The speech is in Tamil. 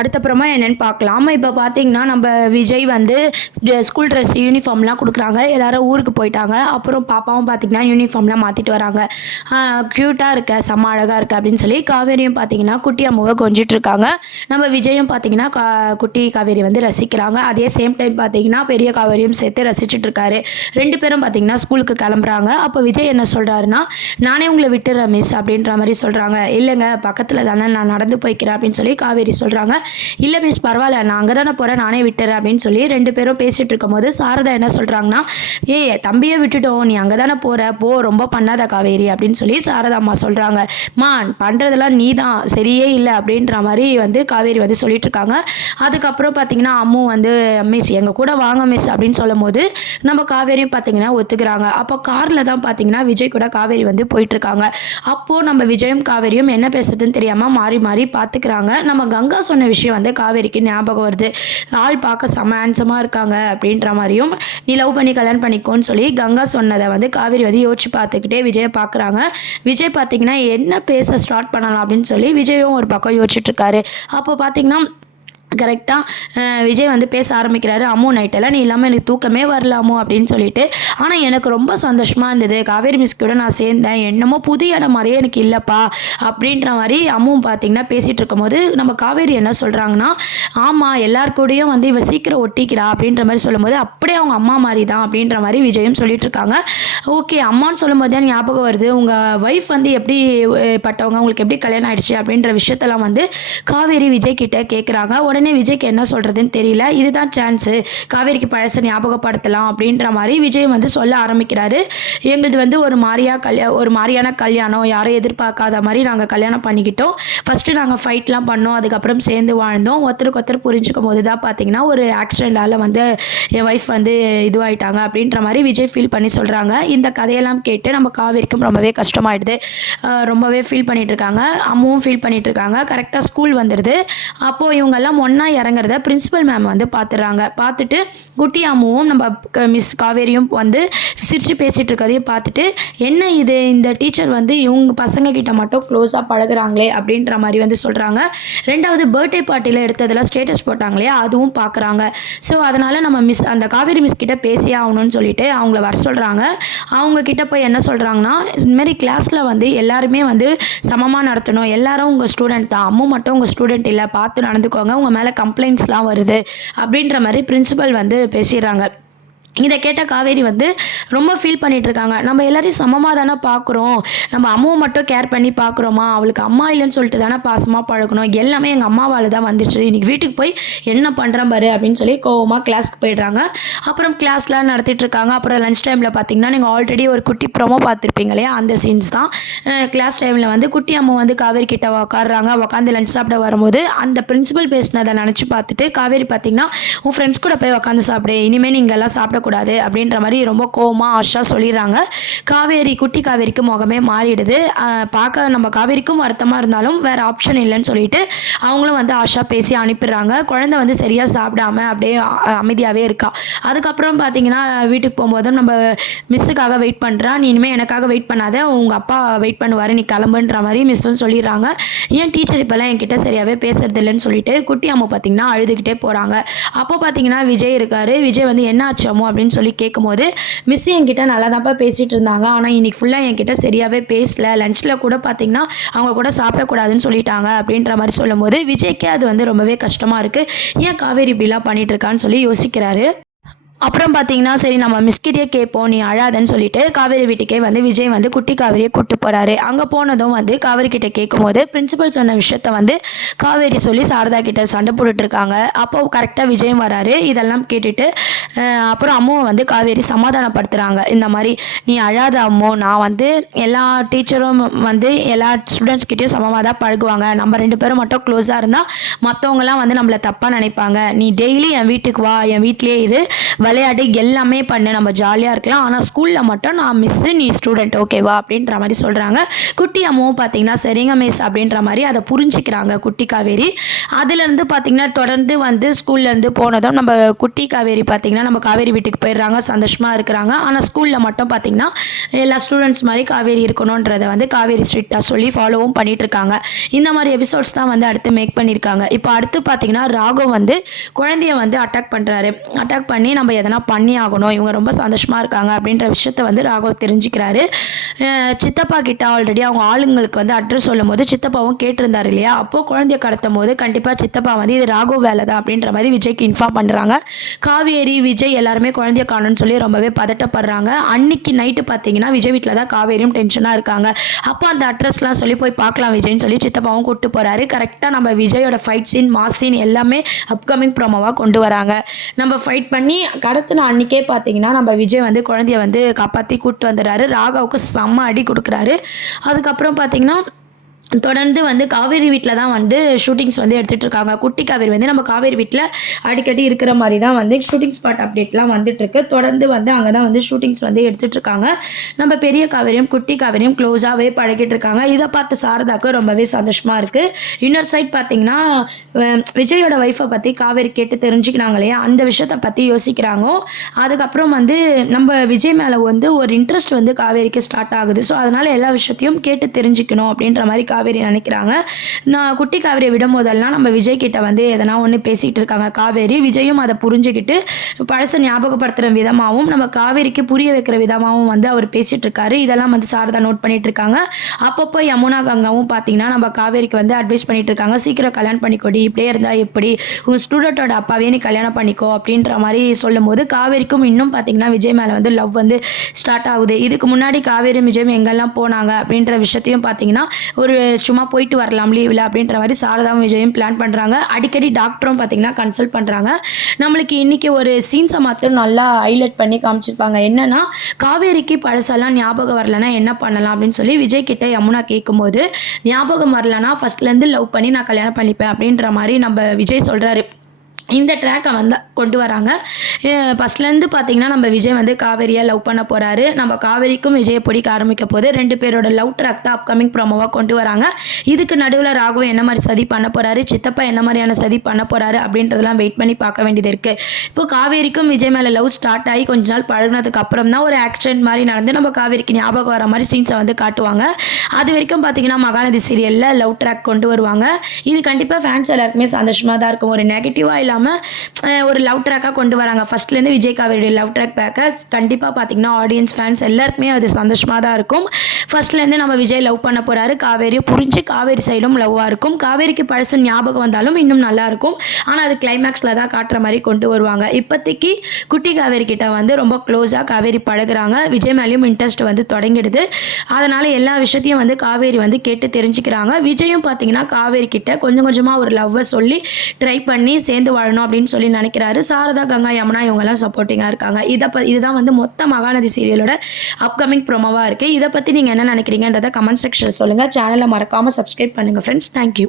அடுத்தப்புறமா என்னன்னு பார்க்கலாம். இப்போ பார்த்தீங்கன்னா, நம்ப விஜய் வந்து ஸ்கூல் ட்ரெஸ் யூனிஃபார்ம்லாம் குடுக்குறாங்க. எல்லாரும் ஊருக்கு போயிட்டாங்க. அப்புறம் பாப்பாவும் பார்த்தீங்கன்னா, யூனிஃபார்ம்லாம் மாத்திட்டு வராங்க. "க்யூட்டா இருக்க, செம்ம அழகா இருக்க" அப்படின்னு சொல்லி காவேரியும் பார்த்தீங்கன்னா, குட்டி அம்முவ கொஞ்சிட்டுருக்காங்க. நம்ம விஜயும் பார்த்தீங்கன்னா, குட்டி காவேரி வந்து ரசிக்கிறாங்க. அதே சேம் டைம் பார்த்தீங்கன்னா, பெரிய காவேரியும் சேர்த்து ரசிச்சுட்ருக்காரு. 2 பேரும் பார்த்தீங்கன்னா, ஸ்கூலுக்கு கிளம்புறாங்க. அப்போ விஜய் என்ன சொல்றாருன்னா, "நானே உங்கள விட்டுர்றேன் மிஸ்" அப்படின்ற மாரி சொல்றாங்க. "இல்லங்க, பக்கத்துல தானே, நான் நடந்து போய்க்கிறேன்" அப்படின்னு சொல்லி காவேரி சொல்றாங்க. "இல்லை மிஸ், பரவாயில்ல, நான் அங்கே தானே போகிறேன், நானே விட்டுறேன்" அப்படின்னு சொல்லி 2 பேரும் பேசிகிட்டு இருக்கும்போது சாரதா என்ன சொல்கிறாங்கன்னா, "ஏய், தம்பியை விட்டுட்டோம், நீ அங்கே தானே போகிற, போ, ரொம்ப பண்ணாத காவேரி" அப்படின்னு சொல்லி சாரதா அம்மா சொல்கிறாங்க. "மா, பண்ணுறதெல்லாம் நீ தான், சரியே இல்லை" அப்படின்ற மாதிரி வந்து காவேரி வந்து சொல்லிட்டு இருக்காங்க. அதுக்கப்புறம் பார்த்தீங்கன்னா, அம்மு வந்து, "மிஸ், எங்கள் கூட வாங்க மிஸ்" அப்படின்னு சொல்லும் போது நம்ம காவேரியும் பார்த்தீங்கன்னா ஒத்துக்கிறாங்க. அப்போ காரில் தான் பார்த்தீங்கன்னா விஜய் கூட காவேரி வந்து போயிட்டுருக்காங்க. அப்போது நம்ம விஜயும் காவேரியும் என்ன பேசுறதுன்னு தெரியாமல் மாறி மாறி பார்த்துக்கிறாங்க. நம்ம கங்கா சொன்ன விஷயம் வந்து காவேரிக்கு ஞாபகம் வருது. "ஆள் பார்க்க செம்ம ஹேண்ட்ஸமாக இருக்காங்க" அப்படின்ற மாதிரியும், "நீ லவ் பண்ணி கல்யாணம் பண்ணிக்கோன்னு" சொல்லி கங்கா சொன்னதை வந்து காவேரி வந்து யோசிச்சு பார்த்துக்கிட்டே விஜயை பார்க்குறாங்க. விஜய் பார்த்தீங்கன்னா என்ன பேச ஸ்டார்ட் பண்ணலாம் அப்படின்னு சொல்லி விஜயும் ஒரு பக்கம் யோசிச்சுட்ருக்காரு. அப்போ பார்த்தீங்கன்னா கரெக்டாக விஜய் வந்து பேச ஆரம்பிக்கிறாரு. "அம்மு, நைட்டெல்லாம் நீ இல்லாமல் எனக்கு தூக்கமே வரல அம்மு" அப்படின்னு சொல்லிட்டு. "ஆனால் எனக்கு ரொம்ப சந்தோஷமாக இருந்தது, காவேரி மிஸ் கூட நான் சேர்ந்தேன், என்னமோ புது இடம் மாதிரியே எனக்கு இல்லைப்பா" அப்படின்ற மாதிரி அம்முவும் பார்த்தீங்கன்னா பேசிகிட்டு இருக்கும்போது நம்ம காவேரி என்ன சொல்கிறாங்கன்னா, "ஆமாம், எல்லார் கூடயும் வந்து இவ சீக்கிரம் ஒட்டிக்கிறா" அப்படின்ற மாதிரி சொல்லும்போது, "அப்படியே அவங்க அம்மா மாதிரி தான்" அப்படின்ற மாதிரி விஜயும் சொல்லிட்டு இருக்காங்க. "ஓகே, அம்மான்னு சொல்லும்போது தான் ஞாபகம் வருது, உங்கள் ஒய்ஃப் வந்து எப்படி பட்டவங்க, உங்களுக்கு எப்படி கல்யாணம் ஆயிடுச்சு" அப்படின்ற விஷயத்தெல்லாம் வந்து காவேரி விஜய் கிட்ட கேட்குறாங்க. உடனே விஜய்க்கு என்ன சொல்கிறதுன்னு தெரியல. இதுதான் சான்ஸு, காவேரிக்கு பழசை ஞாபகப்படுத்தலாம் அப்படின்ற மாதிரி விஜய் வந்து சொல்ல ஆரம்பிக்கிறாரு. "எங்களுது வந்து ஒரு மாதிரியான கல்யாணம், யாரும் எதிர்பார்க்காத மாதிரி நாங்கள் கல்யாணம் பண்ணிக்கிட்டோம். ஃபஸ்ட்டு நாங்கள் ஃபைட்லாம் பண்ணோம், அதுக்கப்புறம் சேர்ந்து வாழ்ந்தோம். ஒருத்தருக்கு ஒருத்தர் புரிஞ்சுக்கும் போது தான் பார்த்தீங்கன்னா ஒரு ஆக்சிடென்டால் வந்து என் ஒய்ஃப் வந்து இதுவாயிட்டாங்க" அப்படின்ற மாதிரி விஜய் ஃபீல் பண்ணி சொல்கிறாங்க. இந்த கதையெல்லாம் கேட்டு நம்ம காவேரிக்கும் ரொம்பவே கஷ்டமாயிடுது. ரொம்பவே ஃபீல் பண்ணிகிட்ருக்காங்க. அம்மாவும் ஃபீல் பண்ணிகிட்ருக்காங்க. கரெக்டாக ஸ்கூல் வந்துடுது. அப்போது இவங்கெல்லாம் ஒன்றா இறங்குறத பிரின்சிபல் மேம் வந்து பார்த்துடுறாங்க. பார்த்துட்டு குட்டி அம்முவும் நம்ம மிஸ் காவேரியும் வந்து சிரித்து பேசிகிட்டு இருக்கிறதையும் பார்த்துட்டு, "என்ன இது, இந்த டீச்சர் வந்து இவங்க பசங்க கிட்ட மட்டும் க்ளோஸாக பழகுறாங்களே" அப்படின்ற மாதிரி வந்து சொல்கிறாங்க. 2வது பர்த்டே பார்ட்டியில் எடுத்ததெல்லாம் ஸ்டேட்டஸ் போட்டாங்களே, அதுவும் பார்க்குறாங்க. ஸோ அதனால் நம்ம மிஸ், அந்த காவேரி மிஸ் கிட்ட பேசியே ஆகணும்னு சொல்லிட்டு அவங்கள வர சொல்கிறாங்க. அவங்க கிட்ட போய் என்ன சொல்கிறாங்கன்னா, "இதுமாரி கிளாஸில் வந்து எல்லாருமே வந்து சமமாக நடத்தணும், எல்லாரும் உங்கள் ஸ்டூடெண்ட் தான், அம்மு மட்டும் உங்கள் ஸ்டூடெண்ட் இல்லை, பார்த்து நடந்துக்கோங்க, உங்கள் மேலே கம்ப்ளைண்ட்ஸ்லாம் வருது" அப்படின்ற மாதிரி பிரின்சிபல் வந்து பேசிடுறாங்க. இதை கேட்ட காவேரி வந்து ரொம்ப ஃபீல் பண்ணிகிட்ருக்காங்க. "நம்ம எல்லாரையும் சமமாக தானே பார்க்குறோம், நம்ம அம்மாவை மட்டும் கேர் பண்ணி பார்க்குறோமா, அவளுக்கு அம்மா இல்லைன்னு சொல்லிட்டு தானே பாசமாக பழகணும், எல்லாமே எங்கள் அம்மாவால் தான் வந்துச்சு, இன்றைக்கி வீட்டுக்கு போய் என்ன பண்ணுறேன் பாரு" அப்படின்னு சொல்லி கோவமாக கிளாஸ்க்கு போயிடுறாங்க. அப்புறம் கிளாஸ்லாம் நடத்திட்டுருக்காங்க. அப்புறம் லஞ்ச் டைமில் பார்த்தீங்கன்னா, நீங்கள் ஆல்ரெடி ஒரு குட்டி ப்ரோமோ பார்த்துருப்பீங்க இல்லையா, அந்த சீன்ஸ் தான். கிளாஸ் டைமில் வந்து குட்டி அம்மா வந்து காவேரி கிட்ட உட்காடுறாங்க. உட்காந்து லஞ்ச் சாப்பிட வரும்போது அந்த பிரின்சிபல் பேசினதை நினச்சி பார்த்துட்டு காவேரி பார்த்தீங்கன்னா, "உன் ஃப்ரெண்ட்ஸ் கூட போய் உட்காந்து சாப்பிடு, இனிமேல் நீங்கள் எல்லாம் சாப்பிட கூடாது" அப்படின்ற மாதிரி ரொம்ப கோவமா ஆஷா சொல்லிடுறாங்க. குட்டி காவேரிக்கு முகமே மாறிடுது. பார்க்க நம்ம காவேரிக்கும் வருத்தமாக இருந்தாலும் வேறு ஆப்ஷன் இல்லைன்னு சொல்லிட்டு அவங்களும் வந்து ஆஷா பேசி அனுப்பிடுறாங்க. குழந்தை வந்து சரியாக சாப்பிடாம அப்படியே அமைதியாகவே இருக்கா. அதுக்கப்புறம் பார்த்தீங்கன்னா வீட்டுக்கு போகும்போதும் நம்ம மிஸ்ஸுக்காக வெயிட் பண்ணுறா. "நீ இனிமேல் எனக்காக வெயிட் பண்ணாத, உங்கள் அப்பா வெயிட் பண்ணுவார், நீ கிளம்புன்ற" மாதிரி மிஸ்ஸும் சொல்லிடுறாங்க. ஏன் டீச்சர் இப்போல்லாம் என்கிட்ட சரியாகவே பேசுறது இல்லைன்னு சொல்லிட்டு குட்டி அம்மா பார்த்தீங்கன்னா அழுதுகிட்டே போகிறாங்க. அப்போ பார்த்தீங்கன்னா விஜய் இருக்காரு. விஜய் வந்து, "என்ன ஆச்சு அம்மு" அப்படின்னு சொல்லி கேட்கும்போது, "மிஸ் என்கிட்ட நல்லா தான்ப்பா பேசிகிட்டு இருந்தாங்க, ஆனால் இன்னைக்கு ஃபுல்லாக என்கிட்ட சரியாகவே பேசல, லஞ்சில் கூட பார்த்தீங்கன்னா அவங்க கூட சாப்பிடக்கூடாதுன்னு சொல்லிட்டாங்க" அப்படின்ற மாதிரி சொல்லும்போது விஜய்க்கே அது வந்து ரொம்பவே கஷ்டமாக இருக்குது. ஏன் காவேரி இப்படிலாம் பண்ணிகிட்ருக்கான்னு சொல்லி யோசிக்கிறாரு. அப்புறம் பார்த்தீங்கன்னா, சரி நம்ம மிஸ்கிட்டயே கேட்போம், நீ அழாதன்னு சொல்லிட்டு காவேரி வீட்டுக்கே வந்து விஜய் வந்து குட்டி காவேரியை கூப்பிட்டு போகிறாரு. அங்கே போனதும் வந்து காவேரி கிட்ட கேட்கும்போது பிரின்சிபல் சொன்ன விஷயத்த வந்து காவேரி சொல்லி சாரதா கிட்ட சண்டை போட்டுட்ருக்காங்க. அப்போ கரெக்டாக விஜயும் வராரு. இதெல்லாம் கேட்டுட்டு அப்புறம் அம்முவை வந்து காவேரி சமாதானப்படுத்துகிறாங்க. இந்த மாதிரி, "நீ அழாத அம்மு, நான் வந்து எல்லா டீச்சரும் வந்து எல்லா ஸ்டூடெண்ட்ஸ்கிட்டையும் சமமாக தான் பழகுவாங்க, நம்ம 2 பேரும் மட்டும் க்ளோஸாக இருந்தால் மற்றவங்களாம் வந்து நம்மளை தப்பாக நினைப்பாங்க. நீ டெய்லி என் வீட்டுக்கு வா, என் வீட்டிலே இரு, விளையாடு, எல்லாமே பண்ணு, நம்ம ஜாலியாக இருக்கலாம், ஆனால் ஸ்கூலில் மட்டும் நான் மிஸ்ஸு, நீ ஸ்டூடெண்ட், ஓகேவா" அப்படின்ற மாதிரி சொல்கிறாங்க. குட்டி அம்மாவும் பார்த்தீங்கன்னா சரிங்க மிஸ் அப்படின்ற மாதிரி அதை புரிஞ்சுக்கிறாங்க குட்டி காவேரி. அதுலேருந்து பார்த்தீங்கன்னா தொடர்ந்து வந்து ஸ்கூல்லேருந்து போனதும் நம்ம குட்டி காவேரி பார்த்தீங்கன்னா நம்ம காவேரி வீட்டுக்கு போயிடுறாங்க, சந்தோஷமாக இருக்கிறாங்க. ஆனால் ஸ்கூலில் மட்டும் பார்த்திங்கன்னா எல்லா ஸ்டூடெண்ட்ஸ் மாதிரி காவேரி இருக்கணுன்றதை வந்து காவேரி ஸ்ட்ரிக்டாக சொல்லி ஃபாலோவும் பண்ணிகிட்ருக்காங்க. இந்த மாதிரி எபிசோட்ஸ் தான் வந்து அடுத்து மேக் பண்ணியிருக்காங்க. இப்போ அடுத்து பார்த்திங்கன்னா ராகவ் வந்து குழந்தைய வந்து அட்டாக் பண்ணுறாரு. அட்டாக் பண்ணி நம்ம எதனா பண்ணி ஆகணும், இவங்க ரொம்ப சந்தோஷமாக இருக்காங்க அப்படின்ற விஷயத்த வந்து ராகவ் தெரிஞ்சுக்கிறாரு. சித்தப்பா கிட்ட ஆல்ரெடி அவங்க ஆளுங்களுக்கு வந்து அட்ரஸ் சொல்லும் போது சித்தப்பாவும் கேட்டிருந்தார் இல்லையா, அப்போது குழந்தைய கடத்தும் போது கண்டிப்பாக சித்தப்பா வந்து இது ராகவ் வேலை தான் அப்படின்ற மாதிரி விஜய்க்கு இன்ஃபார்ம் பண்ணுறாங்க. காவேரி விஜய் எல்லாருமே குழந்தைய காணும்னு சொல்லி ரொம்பவே பதட்டப்படுறாங்க. அன்னைக்கு நைட்டு பார்த்தீங்கன்னா விஜய் வீட்டில் தான் காவேரியும் டென்ஷனாக இருக்காங்க. அப்போ அந்த அட்ரஸ்லாம் சொல்லி போய் பார்க்கலாம் விஜய்னு சொல்லி சித்தப்பாவும் கூப்பிட்டு போகிறாரு. கரெக்டாக நம்ம விஜயோட ஃபைட் சீன், மாஸ் சீன் எல்லாமே அப்கமிங் ப்ரோமோவாக கொண்டு வராங்க. நம்ம ஃபைட் பண்ணி கடத்தின அன்றைக்கே பார்த்தீங்கன்னா நம்ம விஜய் வந்து குழந்தைய வந்து காப்பாற்றி கூப்பிட்டு வந்துடுறாரு. ராகவுக்கு செம்ம அடி கொடுக்குறாரு. அதுக்கப்புறம் பார்த்தீங்கன்னா தொடர்ந்து வந்து காவேரி வீட்டில் தான் வந்து ஷூட்டிங்ஸ் வந்து எடுத்துகிட்டு இருக்காங்க. குட்டி காவேரி வந்து நம்ம காவேரி வீட்டில் அடிக்கடி இருக்கிற மாதிரி தான் வந்து ஷூட்டிங் ஸ்பாட் அப்டேட்லாம் வந்துட்டுருக்கு. தொடர்ந்து வந்து அங்கே தான் வந்து ஷூட்டிங்ஸ் வந்து எடுத்துகிட்டு இருக்காங்க. நம்ம பெரிய காவேரியும் குட்டி காவேரியும் க்ளோஸாகவே பழகிட்டு இருக்காங்க. இதை பார்த்து சாரதாக்கு ரொம்பவே சந்தோஷமாக இருக்குது. இன்னொரு சைட் பார்த்திங்கன்னா விஜயோட ஒய்ஃபை பற்றி காவேரி கேட்டு தெரிஞ்சுக்கிறாங்க இல்லையா, அந்த விஷயத்தை பற்றி யோசிக்கிறாங்க. அதுக்கப்புறம் வந்து நம்ம விஜய் மேலே வந்து ஒரு இன்ட்ரெஸ்ட் வந்து காவேரிக்கு ஸ்டார்ட் ஆகுது. ஸோ அதனால் எல்லா விஷயத்தையும் கேட்டு தெரிஞ்சுக்கணும் அப்படின்ற மாதிரி காவேரி நினைக்கிறாங்க. நான் குட்டி காவேரியை விடும் போதெல்லாம் நம்ம விஜய் கிட்ட வந்து எதனா ஒன்று பேசிகிட்டு இருக்காங்க காவேரி. விஜயும் அதை புரிஞ்சுக்கிட்டு பழசை ஞாபகப்படுத்துகிற விதமாகவும் நம்ம காவேரிக்கு புரிய வைக்கிற விதமாகவும் வந்து அவர் பேசிகிட்டு இருக்காரு. இதெல்லாம் வந்து சாரதா நோட் பண்ணிட்டு இருக்காங்க. அப்பப்போ யமுனா கங்காவும் பார்த்தீங்கன்னா நம்ம காவேரிக்கு வந்து அட்வைஸ் பண்ணிட்டு இருக்காங்க. சீக்கிரம் கல்யாணம் பண்ணிக்கொடி, இப்படியே இருந்தால் எப்படி, உங்கள் ஸ்டூடெண்ட்டோட அப்பாவே நீ கல்யாணம் பண்ணிக்கோ அப்படின்ற மாதிரி சொல்லும் போது காவேரிக்கும் இன்னும் பார்த்தீங்கன்னா விஜய் மேலே வந்து லவ் வந்து ஸ்டார்ட் ஆகுது. இதுக்கு முன்னாடி காவேரி விஜயம் எங்கெல்லாம் போனாங்க அப்படின்ற விஷயத்தையும் பார்த்தீங்கன்னா ஒரு சும்மா போயிட்டு வரலாம் லீவில் அப்படின்ற மாதிரி சாரதாவும் விஜயும் பிளான் பண்ணுறாங்க. அடிக்கடி டாக்டரும் பார்த்திங்கன்னா கன்சல்ட் பண்ணுறாங்க. நம்மளுக்கு இன்றைக்கி ஒரு சீன்ஸை மாத்திரம் நல்லா ஹைலைட் பண்ணி காமிச்சிருப்பாங்க. என்னென்னா காவேரிக்கு பழசெல்லாம் ஞாபகம் வரலன்னா என்ன பண்ணலாம் அப்படின்னு சொல்லி விஜய் கிட்ட யமுனா கேட்கும்போது, ஞாபகம் வரலன்னா ஃபஸ்ட்லேருந்து லவ் பண்ணி நான் கல்யாணம் பண்ணிப்பேன் அப்படின்ற மாதிரி நம்ம விஜய் சொல்கிறாரு. இந்த ட்ராக்கை வந்து கொண்டு வராங்க. ஃபஸ்ட்லேருந்து பார்த்தீங்கன்னா நம்ம விஜய் வந்து காவேரியை லவ் பண்ண போகிறாரு. நம்ம காவேரிக்கும் விஜயை பிடிக்க ஆரம்பிக்க போது 2 பேரோட லவ் ட்ராக் தான் அப்கமிங் ப்ரோமோவாக கொண்டு வராங்க. இதுக்கு நடுவில் ராகவ் என்ன மாதிரி சதி பண்ண போகிறாரு, சித்தப்பா என்ன மாதிரியான சதி பண்ண போகிறாரு அப்படின்றதெல்லாம் வெயிட் பண்ணி பார்க்க வேண்டியது இருக்குது. இப்போ காவேரிக்கும் விஜய் மேலே லவ் ஸ்டார்ட் ஆகி கொஞ்ச நாள் பழகினதுக்கு அப்புறம் தான் ஒரு ஆக்சிடென்ட் மாதிரி நடந்து நம்ம காவேரிக்கு ஞாபகம் வர மாதிரி சீன்ஸை வந்து காட்டுவாங்க. அது வரைக்கும் பார்த்தீங்கன்னா மகாநதி சீரியலில் லவ் ட்ராக் கொண்டு வருவாங்க. இது கண்டிப்பாக ஃபேன்ஸ் எல்லாருக்குமே சந்தோஷமாக தான் இருக்கும். ஒரு நெகட்டிவாக இல்லாமல் ஒரு லவ் ட்ராக்காக கொண்டு வராங்க. ஃபஸ்ட்லேருந்து விஜய் காவேரியோட லவ் ட்ராக் பேக்க கண்டிப்பாக பார்த்தீங்கன்னா ஆடியன்ஸ் ஃபேன்ஸ் எல்லாருக்குமே அது சந்தோஷமாக தான் இருக்கும். ஃபஸ்ட்லேருந்து நம்ம விஜய் லவ் பண்ண போகிறாரு, காவேரியும் புரிஞ்சு காவேரி சைடும் லவ்வாக இருக்கும். காவேரிக்கு பழசு ஞாபகம் வந்தாலும் இன்னும் நல்லாயிருக்கும். ஆனால் அது கிளைமேக்ஸில் தான் காட்டுற மாதிரி கொண்டு வருவாங்க. இப்போதைக்கு குட்டி காவேரி கிட்ட வந்து ரொம்ப க்ளோஸாக காவேரி பழகுறாங்க. விஜய் மேலேயும் இன்ட்ரெஸ்ட் வந்து தொடங்கிடுது. அதனால் எல்லா விஷயத்தையும் வந்து காவேரி வந்து கேட்டு தெரிஞ்சுக்கிறாங்க. விஜயும் பார்த்தீங்கன்னா காவேரி கிட்ட கொஞ்சம் கொஞ்சமாக ஒரு லவ்வை சொல்லி ட்ரை பண்ணி சேர்ந்து வாழணும் அப்படின்னு சொல்லி நினைக்கிறாரு. சாரதா, கங்கா, யமுனா இவங்கெல்லாம் சப்போர்ட்டிங்காக இருக்காங்க. இதுதான் வந்து மொத்த மகாநதி சீரியலோட அப்கமிங் ப்ரோமோவாக இருக்குது. இதை பற்றி நீங்கள் என்ன நினைக்கிறீங்கன்றதை கமெண்ட் செக்ஷனில் சொல்லுங்கள். சேனலை மறக்காமல் சப்ஸ்கிரைப் பண்ணுங்கள் ஃப்ரெண்ட்ஸ். தேங்க்யூ.